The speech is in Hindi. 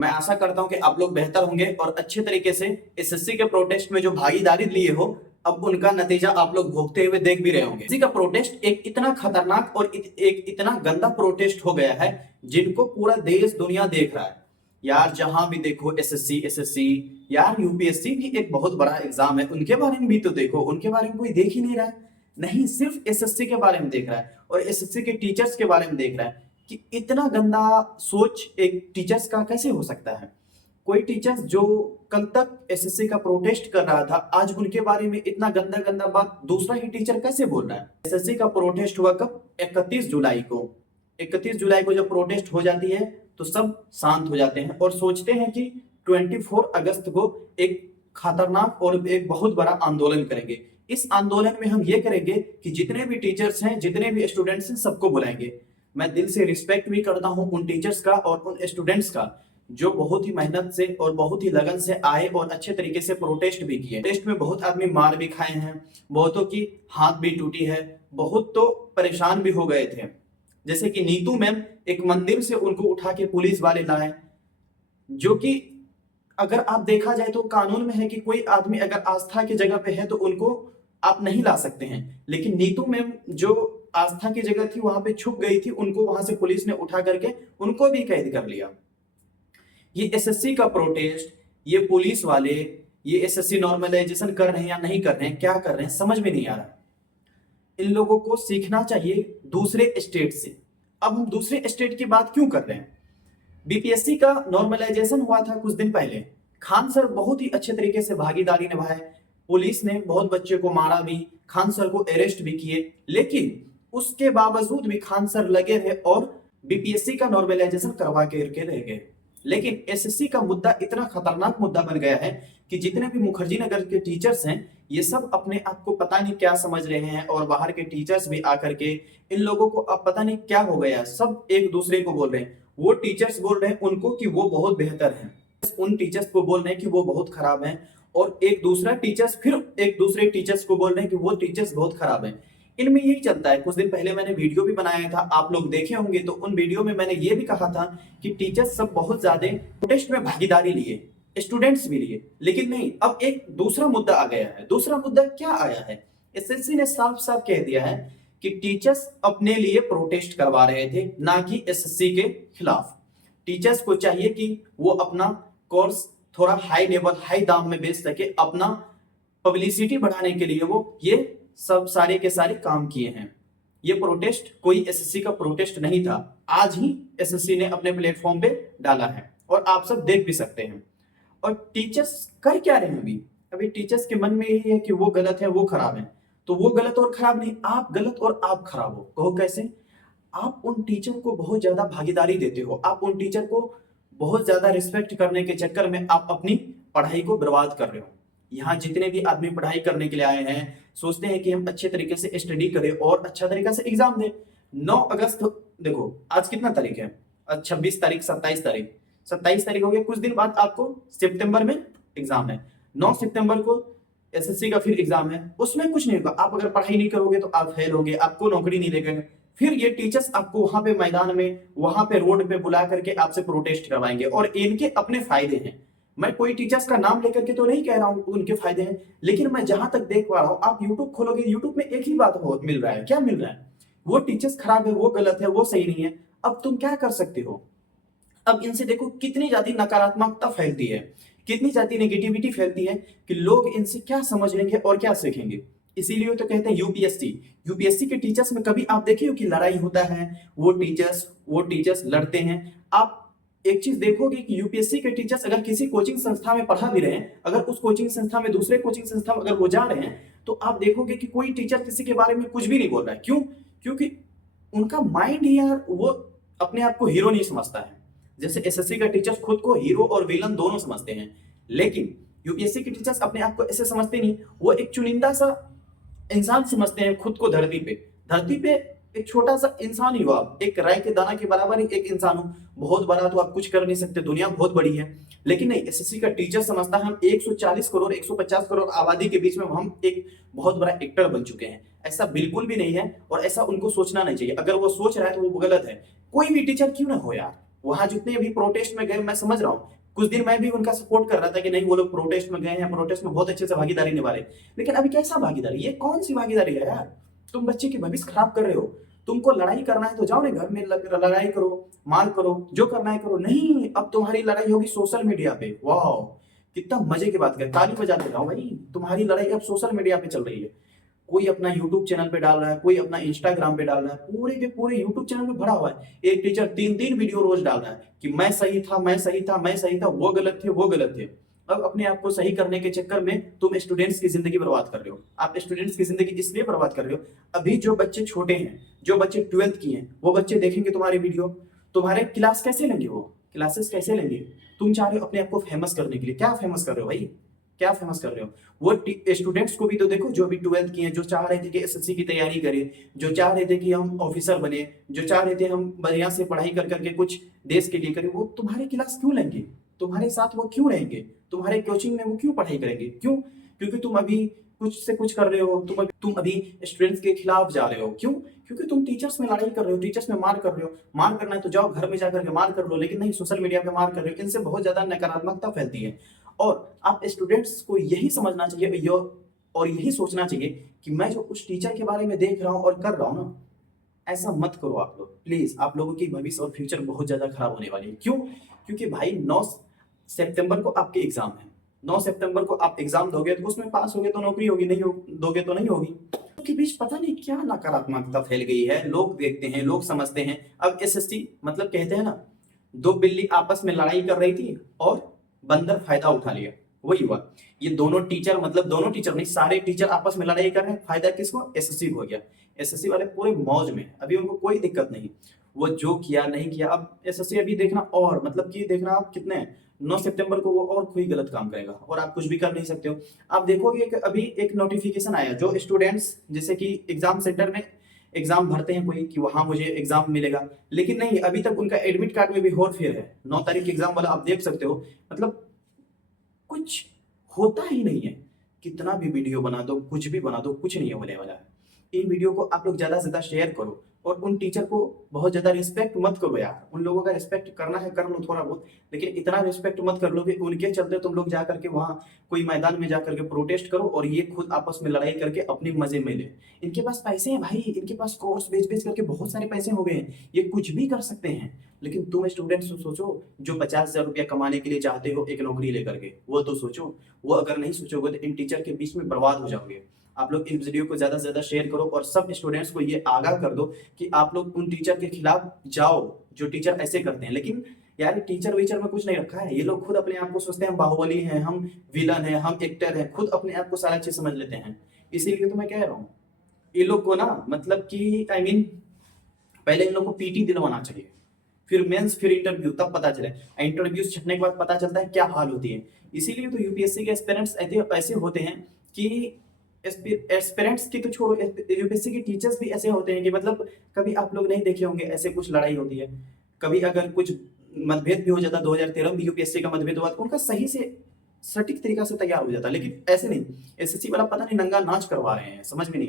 मैं आशा करता हूं कि आप लोग बेहतर होंगे और अच्छे तरीके से एसएससी के प्रोटेस्ट में जो भागीदारी लिए हो, अब उनका नतीजा आप लोग भोगते हुए देख भी रहे होंगे। एसएससी का प्रोटेस्ट एक इतना खतरनाक और एक इतना गंदा प्रोटेस्ट हो गया है जिनको पूरा देश दुनिया देख रहा है। यार जहां भी देखो एसएससी एसएससी, यार यूपीएससी भी एक बहुत बड़ा एग्जाम है, उनके बारे में भी तो देखो। उनके बारे में कोई देख ही नहीं रहा है, नहीं सिर्फ एसएससी के बारे में देख रहा है और एसएससी के टीचर्स के बारे में देख रहा है कि इतना गंदा सोच एक टीचर्स का कैसे हो सकता है। कोई टीचर्स जो कल तक एसएससी का प्रोटेस्ट कर रहा था, आज उनके बारे में इतना गंदा गंदा बात दूसरा ही टीचर कैसे बोल रहा है। एसएससी का प्रोटेस्ट हुआ कब? 31 जुलाई को। 31 जुलाई को जब प्रोटेस्ट हो जाती है तो सब शांत हो जाते हैं और सोचते हैं कि 24 अगस्त को एक खतरनाक और एक बहुत बड़ा आंदोलन करेंगे। इस आंदोलन में हम ये करेंगे कि जितने भी टीचर्स हैं, जितने भी स्टूडेंट्स हैं, सबको बुलाएंगे। मैं दिल से रिस्पेक्ट भी करता हूं उन टीचर्स का और उन स्टूडेंट्स का जो बहुत ही मेहनत से और बहुत ही लगन से आए और अच्छे तरीके से प्रोटेस्ट भी किए। प्रोटेस्ट में बहुत आदमी मार भी खाए हैं, बहुतों की हाथ भी टूटी है, बहुत तो परेशान भी हो गए थे। जैसे कि नीतू मैम एक मंदिर से उनको उठा के पुलिस वाले लाए, जो कि अगर आप देखा जाए तो कानून में है कि कोई आदमी अगर आस्था की जगह पे है तो उनको आप नहीं ला सकते हैं। लेकिन नीतू मैम जो आस्था की जगह थी वहां पे छुप गई थी, उनको वहां से पुलिस ने उठा करके उनको भी कैद कर लिया। ये एसएससी का प्रोटेस्ट, ये पुलिस वाले, ये एसएससी नॉर्मलाइजेशन कर रहे हैं या नहीं कर रहे हैं, क्या कर रहे हैं, समझ में नहीं आ रहा। इन लोगों को सीखना चाहिए दूसरे स्टेट से। अब हम दूसरे स्टेट की बात क्यों कर रहे हैं? बीपीएससी का नॉर्मलाइजेशन हुआ था कुछ दिन पहले, खान सर बहुत ही अच्छे तरीके से भागीदारी निभाए, पुलिस ने बहुत बच्चे को मारा भी, खान सर को अरेस्ट भी किए, लेकिन उसके बावजूद भी खान सर लगे रहे और बीपीएससी का नॉर्मलाइजेशन करवा के रह गए। लेकिन एसएससी का मुद्दा इतना खतरनाक मुद्दा बन गया है कि जितने भी मुखर्जी नगर के टीचर्स हैं, ये सब अपने आप को पता नहीं क्या समझ रहे हैं और बाहर के टीचर्स भी आकर के इन लोगों को अब पता नहीं क्या हो गया, सब एक दूसरे को बोल रहे हैं। वो टीचर्स बोल रहे हैं उनको कि वो बहुत बेहतर हैं, उन टीचर्स को बोल रहे हैं कि वो बहुत खराब हैं, और एक दूसरा टीचर्स फिर एक दूसरे टीचर्स को बोल रहे हैं कि वो टीचर्स बहुत खराब हैं। इनमें यही चलता है। कुछ दिन पहले मैंने वीडियो भी बनाया था, आप लोग देखे होंगे, तो उन वीडियो में मैंने ये भी कहा था कि टीचर्स सब बहुत ज्यादा प्रोटेस्ट में भागीदारी लिए, स्टूडेंट्स भी लिए, लेकिन नहीं, अब एक दूसरा मुद्दा आ गया है। दूसरा मुद्दा क्या आया है? एसएससी ने साफ साफ कह दिया है कि टीचर्स अपने लिए प्रोटेस्ट करवा रहे थे, ना कि एसएससी के खिलाफ। टीचर्स को चाहिए कि वो अपना कोर्स थोड़ा हाई लेवल, हाई दाम में बेच सके, अपना पब्लिसिटी बढ़ाने के लिए वो ये सब सारे के सारे काम किए हैं। ये प्रोटेस्ट कोई एसएससी का प्रोटेस्ट नहीं था, आज ही एसएससी ने अपने प्लेटफॉर्म पे डाला है और आप सब देख भी सकते हैं। और टीचर्स कर क्या रहे हैं अभी? अभी टीचर्स के मन में यही है कि वो गलत है, वो खराब है। तो वो गलत और खराब नहीं, आप गलत और आप खराब हो। कहो कैसे? आप उन टीचर को बहुत ज्यादा भागीदारी देते हो, आप उन टीचर को बहुत ज्यादा रिस्पेक्ट करने के चक्कर में आप अपनी पढ़ाई को बर्बाद कर रहे हो। यहाँ जितने भी आदमी पढ़ाई करने के लिए आए हैं, सोचते हैं कि हम अच्छे तरीके से स्टडी करें और अच्छा तरीके से एग्जाम दें। 9 अगस्त, देखो आज कितना तारीख है? आज 26 तारीख, 27 तारीख, 27 तारीख हो गया। कुछ दिन बाद आपको सितंबर में एग्जाम है, 9 सितंबर को एसएससी का फिर एग्जाम है। उसमें कुछ नहीं होगा, आप अगर पढ़ाई नहीं करोगे तो आप फेल होगे, आपको नौकरी नहीं देंगे। फिर ये टीचर्स आपको वहां पे मैदान में, वहां पे रोड पे बुला करके आपसे प्रोटेस्ट करवाएंगे और इनके अपने फायदे हैं। मैं कोई टीचर्स का नाम लेकर के तो नहीं कह रहा हूं उनके फायदे हैं, लेकिन मैं जहां तक देख पा रहा हूं, आप यूट्यूब खोलोगे, यूट्यूब में एक ही बात मिल रहा है। क्या मिल रहा है? वो टीचर्स खराब है, वो गलत है, वो सही नहीं है। अब तुम क्या कर सकते हो? अब इनसे देखो कितनी ज्यादा नकारात्मकता फैलती है, कितनी ज्यादा नेगेटिविटी फैलती है कि लोग इनसे क्या समझ लेंगे और क्या सीखेंगे। इसीलिए तो कहते हैं यूपीएससी, यूपीएससी के टीचर्स में कभी आप देखे हो कि लड़ाई होता है? वो टीचर्स लड़ते हैं। आप एक चीज देखोगे कि यूपीएससी के टीचर्स अगर किसी कोचिंग संस्था में पढ़ा भी रहे हैं, अगर उस कोचिंग संस्था में, दूसरे कोचिंग संस्था में अगर वो जा रहे हैं, तो आप देखोगे कि कोई टीचर किसी के बारे में कुछ भी नहीं बोल रहा है। क्यों? क्योंकि उनका माइंड ही यार, वो अपने आप को हीरो नहीं समझता है। जैसे एसएससी का टीचर्स खुद को हीरो और विलन दोनों समझते हैं, लेकिन यूपीएससी के टीचर्स अपने आप को ऐसे समझते नहीं। वो एक चुनिंदा सा इंसान समझते हैं खुद को। धरती पे एक छोटा सा इंसान ही हो आप, एक राय के दाना के बराबर ही एक इंसान हो। बहुत बड़ा तो आप कुछ कर नहीं सकते, दुनिया बहुत बड़ी है। लेकिन नहीं, एसएससी का टीचर समझता है हम 140 करोड़ 150 करोड़ आबादी के बीच में हम एक बहुत बड़ा एक्टर बन चुके हैं। ऐसा बिल्कुल भी नहीं है और ऐसा उनको सोचना नहीं चाहिए। अगर वो सोच रहा है तो वो गलत है। कोई भी टीचर क्यों ना हो यार, वहां जितने भी प्रोटेस्ट में गए, मैं समझ रहा हूँ, कुछ दिन मैं भी उनका सपोर्ट कर रहा था कि नहीं वो लोग प्रोटेस्ट में गए हैं, प्रोटेस्ट में बहुत अच्छे से भागीदारी निभा रहे हैं। लेकिन अभी कैसा भागीदारी, ये कौन सी भागीदारी है यार? तुम बच्चे की भविष्य खराब कर रहे हो। तुमको लड़ाई करना है तो जाओ ना घर में लड़ाई करो, मार करो, जो करना है करो। नहीं, अब तुम्हारी लड़ाई होगी सोशल मीडिया पे। वाह, कितना मजे की बात कर, ताली बजाते रहो भाई। तुम्हारी लड़ाई अब सोशल मीडिया पे चल रही है। कोई अपना यूट्यूब चैनल पे डाल रहा है, कोई अपना इंस्टाग्राम पे डाल रहा है, पूरे के पूरे यूट्यूब चैनल पे भरा हुआ है। एक टीचर 3-3 वीडियो रोज डाल रहा है कि मैं सही था, मैं सही था, मैं सही था, वो गलत थे, वो गलत थे। अब अपने आप को सही करने के चक्कर में तुम स्टूडेंट्स की जिंदगी बर्बाद कर रहे हो। आप स्टूडेंट्स की जिंदगी इसलिए बर्बाद कर रहे हो, अभी जो बच्चे छोटे हैं, जो बच्चे 12th किए हैं, वो बच्चे देखेंगे तुम्हारे वीडियो, तुम्हारे क्लास कैसे लेंगे, वो क्लासेस कैसे लेंगे? तुम चाह रहे हो अपने आप को फेमस करने के लिए, क्या फेमस कर रहे हो भाई? क्या फेमस कर रहे हो? वो स्टूडेंट्स को भी तो देखो जो अभी 12th किए हैं, जो चाह रहे थे कि एसएससी की तैयारी करें, जो चाह रहे थे कि हम ऑफिसर बने, जो चाह रहे थे हम बढ़िया से पढ़ाई कर करके कुछ देश के लिए करें, वो तुम्हारी क्लास क्यों लेंगे? तुम्हारे साथ वो क्यों रहेंगे? तुम्हारे कोचिंग में वो क्यों पढ़ाई करेंगे? क्यों? क्योंकि तुम अभी कुछ से कुछ कर रहे हो, तुम अभी स्टूडेंट्स के खिलाफ जा रहे हो। क्यों? क्योंकि तुम टीचर्स में लड़ाई कर रहे हो, टीचर्स में मार कर रहे हो। मार करना है तो जाओ घर में जाकर के मार कर लो, लेकिन नहीं, सोशल मीडिया पे मार कर रहे हो। इनसे बहुत ज्यादा नकारात्मकता फैलती है। और आप स्टूडेंट्स को यही समझना चाहिए और यही सोचना चाहिए कि मैं जो उस टीचर के बारे में देख रहा हूँ और कर रहा हूँ ना, ऐसा मत करो आप लोग प्लीज। आप लोगों की भविष्य और फ्यूचर बहुत ज्यादा खराब होने वाली है। क्यों? क्योंकि भाई 9 सितंबर को आपके एग्जाम है। 9 सितंबर को आप एग्जाम दोगे तो उसमें पास होगे तो नौकरी होगी, नहीं दोगे तो नहीं होगी। के बीच पता नहीं क्या नकारात्मकता फैल गई है। लोग देखते हैं, लोग समझते हैं। अब एसएससी मतलब कहते हैं ना, दो बिल्ली आपस में लड़ाई कर रही थी और बंदर फायदा उठा लिया, वही हुआ। ये दोनों टीचर, मतलब दोनों टीचर नहीं, सारे टीचर आपस में लड़ाई कर रहे हैं, फायदा किसको? एसएससी को हो गया। एसएससी वाले पूरे मौज में, अभी उनको कोई दिक्कत नहीं। वो जो किया नहीं किया, अब एसएससी अभी देखना, और मतलब कि देखना आप कितने 9 सितंबर को वो और कोई गलत काम करेगा और आप कुछ भी कर नहीं सकते हो। आप देखोगे कि अभी एक नोटिफिकेशन आया, जो स्टूडेंट्स जैसे कि एग्जाम सेंटर में एग्जाम भरते हैं कोई कि वहां मुझे एग्जाम मिलेगा, लेकिन नहीं, अभी तक उनका एडमिट कार्ड में भी हेरफेर है। 9 तारीख एग्जाम वाला आप देख सकते हो। मतलब कुछ होता ही नहीं है। कितना भी वीडियो बना दो, कुछ भी बना दो, कुछ नहीं होने वाला है। इन वीडियो को आप लोग ज्यादा से ज्यादा शेयर करो और उन टीचर को बहुत ज्यादा रिस्पेक्ट मत करो यार। उन लोगों का रिस्पेक्ट करना है कर लो थोड़ा बहुत, लेकिन इतना रिस्पेक्ट मत कर लो कि उनके चलते तुम लोग जा करके वहां कोई मैदान में जा करके प्रोटेस्ट करो और ये खुद आपस में लड़ाई करके अपनी मजे में ले। इनके पास पैसे हैं भाई, इनके पास कोर्स बेच बेच करके बहुत सारे पैसे हो गए हैं, ये कुछ भी कर सकते हैं। लेकिन तुम स्टूडेंट्स सोचो, जो 50,000 रुपया कमाने के लिए चाहते हो एक नौकरी लेकर के, वो तो सोचो। वो अगर नहीं सोचोगे तो इन टीचर के बीच में बर्बाद हो जाओगे। आप लोग इस वीडियो को ज्यादा से ज्यादा शेयर करो और सब स्टूडेंट्स को ये आगाह कर दो कि आप लोग उन टीचर के खिलाफ जाओ जो टीचर ऐसे करते हैं। लेकिन यार टीचर वीचर में कुछ नहीं रखा है, ये लोग खुद अपने आप को सोचते हैं हम बाहुबली हैं, हम विलन हैं, हम एक्टर हैं, खुद अपने आप को सारा चीज समझ लेते हैं। इसीलिए तो मैं कह रहा हूँ ये लोग को ना, मतलब कि आई मीन पहले इन लोग को पीटी दिलवाना चाहिए, फिर मेंस, फिर इंटरव्यू, तब पता चले। इंटरव्यू छटने के बाद पता चलता है क्या हाल होती है। इसीलिए तो यूपीएससी के एस्पिरेंट्स ऐसे होते हैं कि एस्पिरेंट्स की तो छोड़ो, यूपीएससी के टीचर्स भी ऐसे होते हैं कि मतलब कभी आप लोग नहीं देखे होंगे ऐसे कुछ लड़ाई होती है। कभी अगर कुछ मतभेद भी हो जाता, 2013 में यूपीएससी का मतभेद हुआ तो उनका सही से सटीक तरीका से तैयार हो जाता, लेकिन ऐसे नहीं। एसएससी वाला पता नहीं नंगा नाच करवा रहे हैं, समझ में नहीं आता।